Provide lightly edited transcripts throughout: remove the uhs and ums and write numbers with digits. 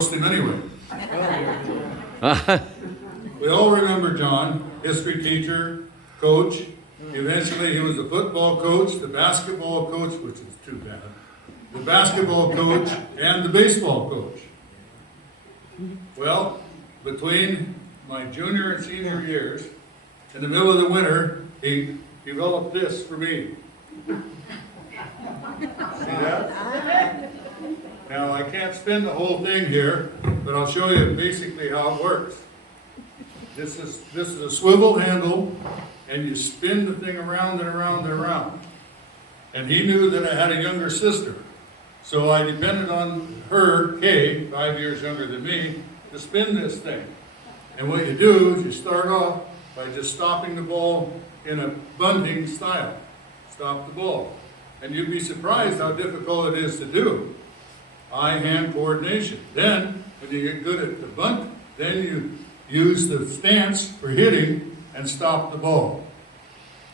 him anyway. We all remember John, history teacher, coach. Eventually he was a football coach, the basketball coach, which is too bad, the basketball coach, and the baseball coach. Well, between my junior and senior years, in the middle of the winter, he developed this for me. See that? Now, I can't spin the whole thing here, but I'll show you basically how it works. This is a swivel handle, and you spin the thing around and around and around. And he knew that I had a younger sister, so I depended on her, Kay, 5 years younger than me, to spin this thing. And what you do is you start off by just stopping the ball in a bunting style. Stop the ball. And you'd be surprised how difficult it is to do. Eye-hand coordination. Then, when you get good at the bunt, then you use the stance for hitting and stop the ball.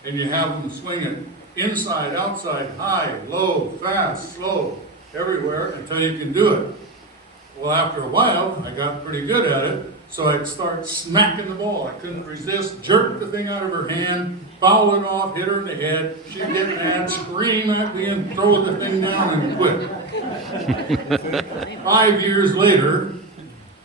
And you have them swing it inside, outside, high, low, fast, slow, everywhere until you can do it. Well, after a while, I got pretty good at it, so I'd start smacking the ball. I couldn't resist, jerk the thing out of her hand, foul it off, hit her in the head. She'd get mad, scream at me, and throw the thing down and quit. 5 years later,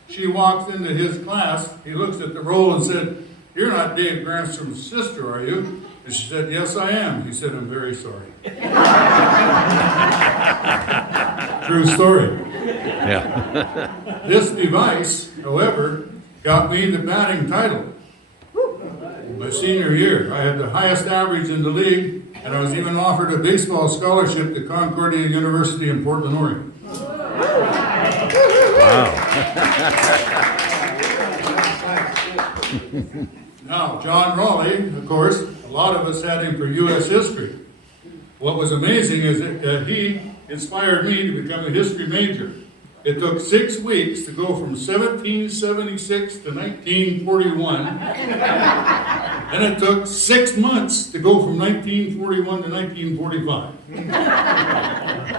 she walks into his class. He looks at the roll and said, "You're not Dave Granstrom's sister, are you?" And she said, "Yes, I am." He said, "I'm very sorry." True story. Yeah. This device, however, got me the batting title. My senior year, I had the highest average in the league, and I was even offered a baseball scholarship to Concordia University in Portland, Oregon. Wow. Now, John Raleigh, of course, a lot of us had him for U.S. history. What was amazing is that he inspired me to become a history major. It took 6 weeks to go from 1776 to 1941, and it took 6 months to go from 1941 to 1945.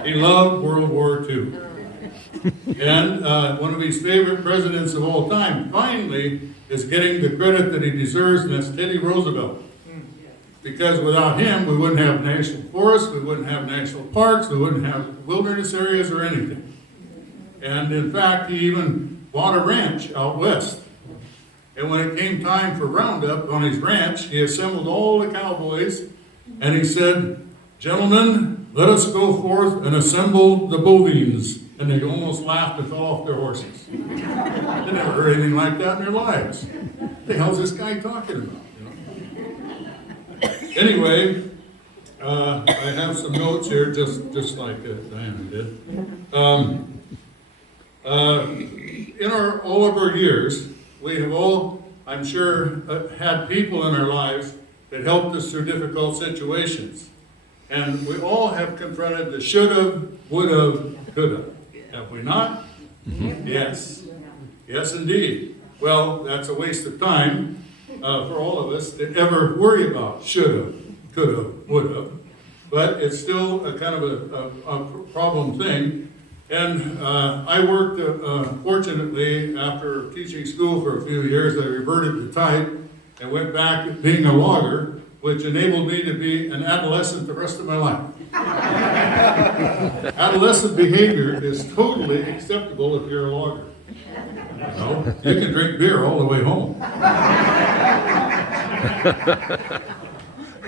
He loved World War II. And one of his favorite presidents of all time, finally, is getting the credit that he deserves, and that's Teddy Roosevelt. Because without him, we wouldn't have national forests, we wouldn't have national parks, we wouldn't have wilderness areas or anything. And in fact, he even bought a ranch out west. And when it came time for Roundup on his ranch, he assembled all the cowboys, and he said, "Gentlemen, let us go forth and assemble the bovines." And they almost laughed and fell off their horses. They never heard anything like that in their lives. What the hell's this guy talking about? You know? Anyway, I have some notes here, just like Diana did. In all of our years, we have all, I'm sure, had people in our lives that helped us through difficult situations. And we all have confronted the should-have, would-have, could-have. Have we not? Yes. Yes, indeed. Well, that's a waste of time for all of us to ever worry about should-have, could-have, would-have. But it's still a kind of a problem thing. And I worked, fortunately, after teaching school for a few years, I reverted to type and went back to being a logger, which enabled me to be an adolescent the rest of my life. Adolescent behavior is totally acceptable if you're a logger. You know, you can drink beer all the way home.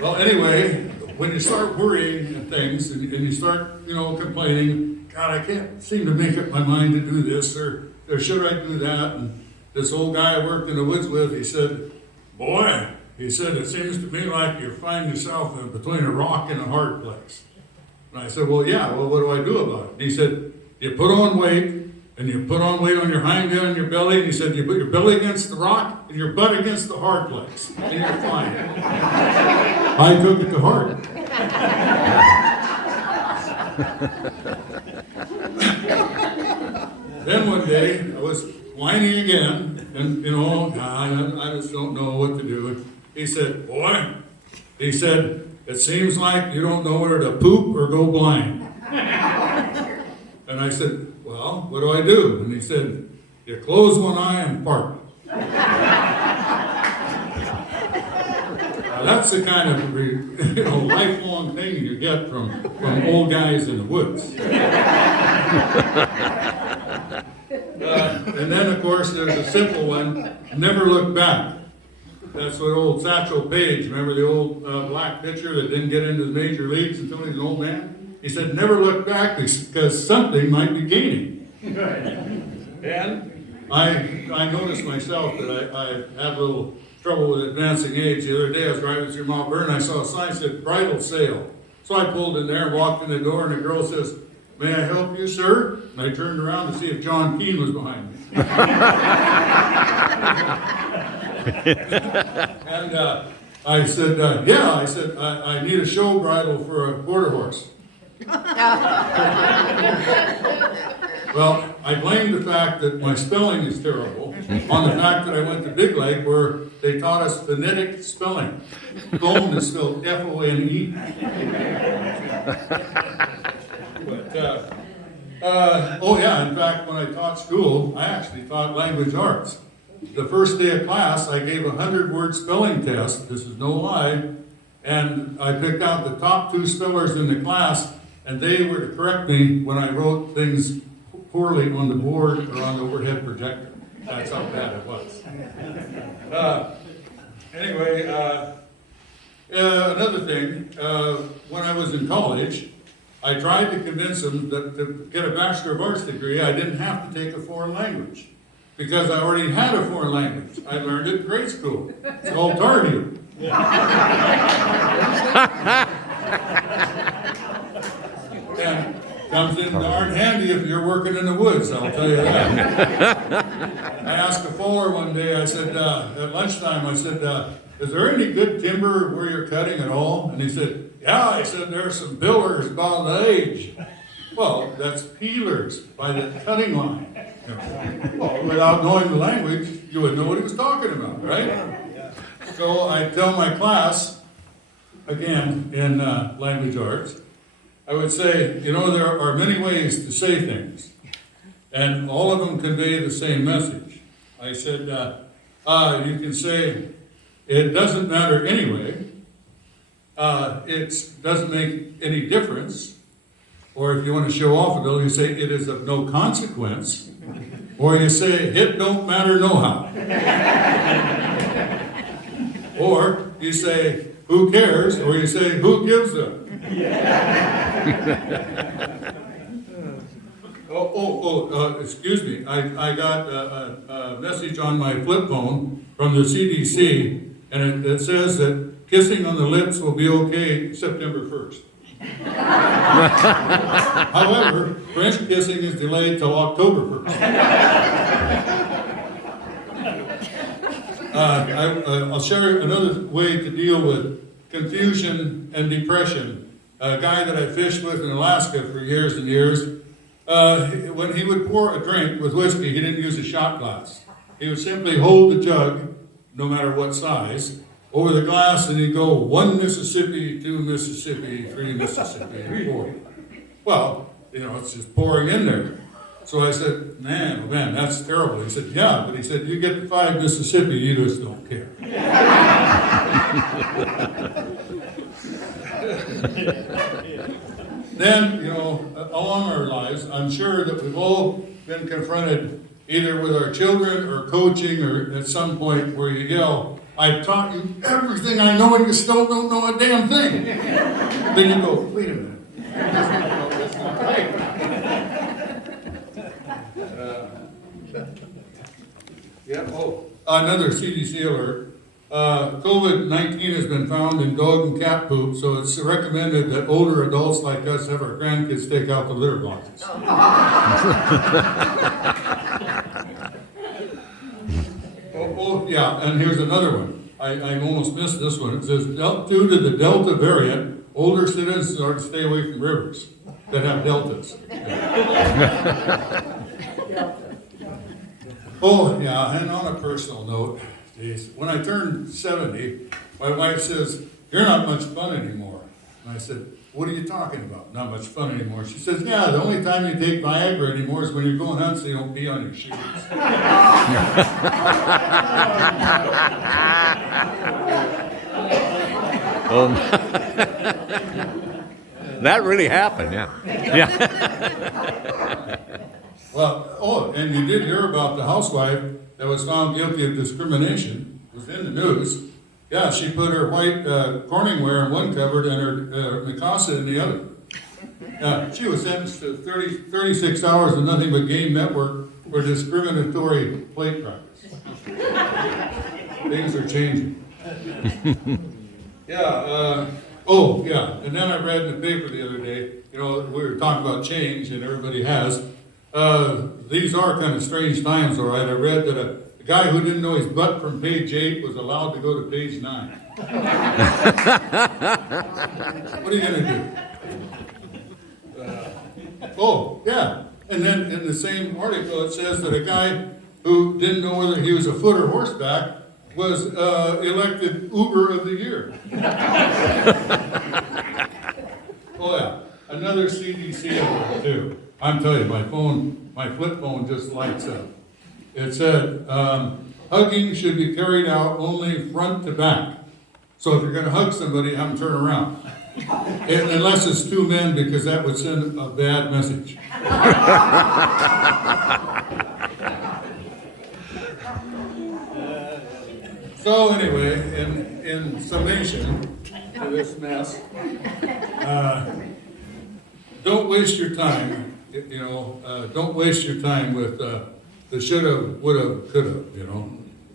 Well, anyway, when you start worrying and things, and you start, complaining, "God, I can't seem to make up my mind to do this, or should I do that?" And this old guy I worked in the woods with, he said, "Boy," he said, "it seems to me like you find yourself between a rock and a hard place." And I said, "Well, yeah, well, what do I do about it?" And he said, "You put on weight, and you put on weight on your hind end and your belly," and he said, "You put your belly against the rock and your butt against the hard place, and you're fine." I took it to heart. Then one day, I was whining again, and, I just don't know what to do. And he said, "Boy," he said, "it seems like you don't know whether to poop or go blind." And I said, "Well, what do I do?" And he said, You close one eye and park. That's the kind of lifelong thing you get from old guys in the woods. And then, of course, there's a simple one, never look back. That's what old Satchel Paige, remember the old black pitcher that didn't get into the major leagues until he was an old man? He said, never look back because something might be gaining. And I noticed myself that I have a little trouble with advancing age. The other day I was driving through Mount Vernon, I saw a sign that said bridal sale. So I pulled in there, walked in the door, and the girl says, "May I help you, sir?" And I turned around to see if John Keane was behind me. And I said, yeah, I said, I need a show bridle for a quarter horse. Well, I blame the fact that my spelling is terrible on the fact that I went to Big Lake where they taught us phonetic spelling. Phone is spelled F-O-N-E. Oh yeah, in fact, when I taught school, I actually taught language arts. The first day of class, I gave a 100-word spelling test, this is no lie, and I picked out the top 2 spellers in the class, and they were to correct me when I wrote things poorly on the board or on the overhead projector. That's how bad it was. Anyway, another thing, when I was in college, I tried to convince them that to get a Bachelor of Arts degree, I didn't have to take a foreign language. Because I already had a foreign language. I learned it in grade school. It's called Tar Heel. And comes in darn handy if you're working in the woods, I'll tell you that. I asked a fuller one day, I said, at lunchtime, I said, is there any good timber where you're cutting at all? And he said, yeah, I said, there's some billers about the age. Well, that's peelers by the cutting line. Well, without knowing the language, you would know what he was talking about, right? So I tell my class, again, in language arts, I would say, you know, there are many ways to say things, and all of them convey the same message. I said, you can say, it doesn't matter anyway, it doesn't make any difference, or if you want to show off a little, you say, it is of no consequence, or you say, it don't matter no how. Or you say, who cares, or you say, who gives a? Excuse me, I got a message on my flip phone from the CDC, and it says that kissing on the lips will be okay September 1st. However, French kissing is delayed till October 1st. I'll share another way to deal with confusion and depression. A guy that I fished with in Alaska for years and years, when he would pour a drink with whiskey, he didn't use a shot glass. He would simply hold the jug, no matter what size, over the glass, and he'd go 1 Mississippi, 2 Mississippi, 3 Mississippi, 4. Well, you know, it's just pouring in there. So I said, man, that's terrible. He said, yeah, but he said, you get to 5 Mississippi, you just don't care. Then, you know, along our lives, I'm sure that we've all been confronted either with our children or coaching or at some point where you yell, I've taught you everything I know and you still don't know a damn thing. Then you go, wait a minute. That's not right. Another CDC alert. COVID-19 has been found in dog and cat poop, so it's recommended that older adults like us have our grandkids take out the litter boxes. Yeah, and here's another one. I almost missed this one. It says, due to the Delta variant, older citizens are to stay away from rivers that have deltas. Oh, yeah, and on a personal note, geez, when I turned 70, my wife says, you're not much fun anymore. And I said, what are you talking about? Not much fun anymore. She says, yeah, the only time you take Viagra anymore is when you're going hunting so you don't pee on your shoes. That really happened, yeah. Yeah. Well, oh, and you did hear about the housewife that was found guilty of discrimination. It was in the news. Yeah, she put her white Corningware in one cupboard and her Mikasa in the other. She was sentenced to 36 hours of nothing but Game Network for discriminatory plate practice. Things are changing. Yeah, and then I read in the paper the other day, we were talking about change, and everybody has. These are kind of strange times, all right. I read that a guy who didn't know his butt from page 8 was allowed to go to page 9. What are you going to do? And then in the same article it says that a guy who didn't know whether he was a foot or horseback was elected Uber of the Year. Oh yeah, another CDC award too. I'm telling you, my flip phone just lights up. It said, hugging should be carried out only front to back. So if you're going to hug somebody, have them turn around. Unless it's two men, because that would send a bad message. So anyway, in summation to this mess, don't waste your time. Don't waste your time with the shoulda, woulda, coulda.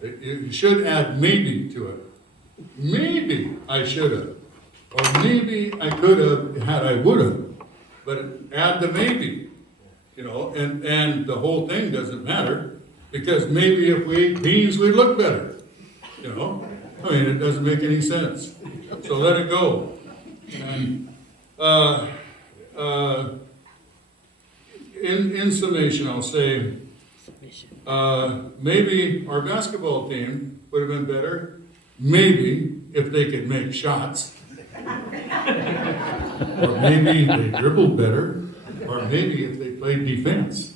You should add maybe to it. Maybe I shoulda, or maybe I coulda had I woulda. But add the maybe. And the whole thing doesn't matter, because maybe if we ate beans we'd look better. It doesn't make any sense. So let it go. And in summation, I'll say, maybe our basketball team would have been better, maybe if they could make shots, or maybe they dribbled better, or maybe if they played defense.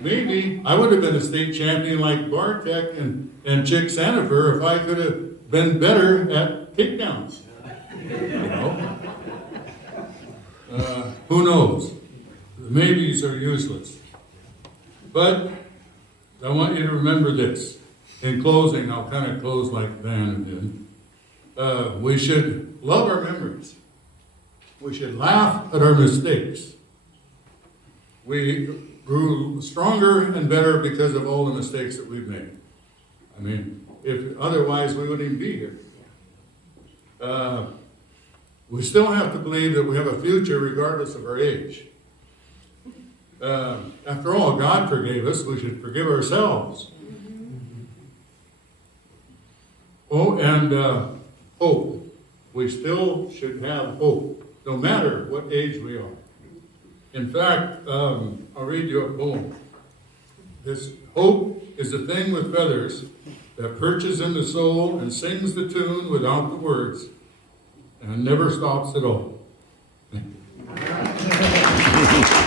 Maybe I would have been a state champion like Bartek and Chick Sandifer if I could have been better at takedowns. Who knows? The maybes are useless. But I want you to remember this. In closing, I'll kind of close like Van did. We should love our memories. We should laugh at our mistakes. We grew stronger and better because of all the mistakes that we've made. If otherwise we wouldn't even be here. We still have to believe that we have a future regardless of our age. After all, God forgave us, we should forgive ourselves. Oh, and hope. We still should have hope, no matter what age we are. In fact, I'll read you a poem. This hope is a thing with feathers that perches in the soul and sings the tune without the words and never stops at all. Thank you.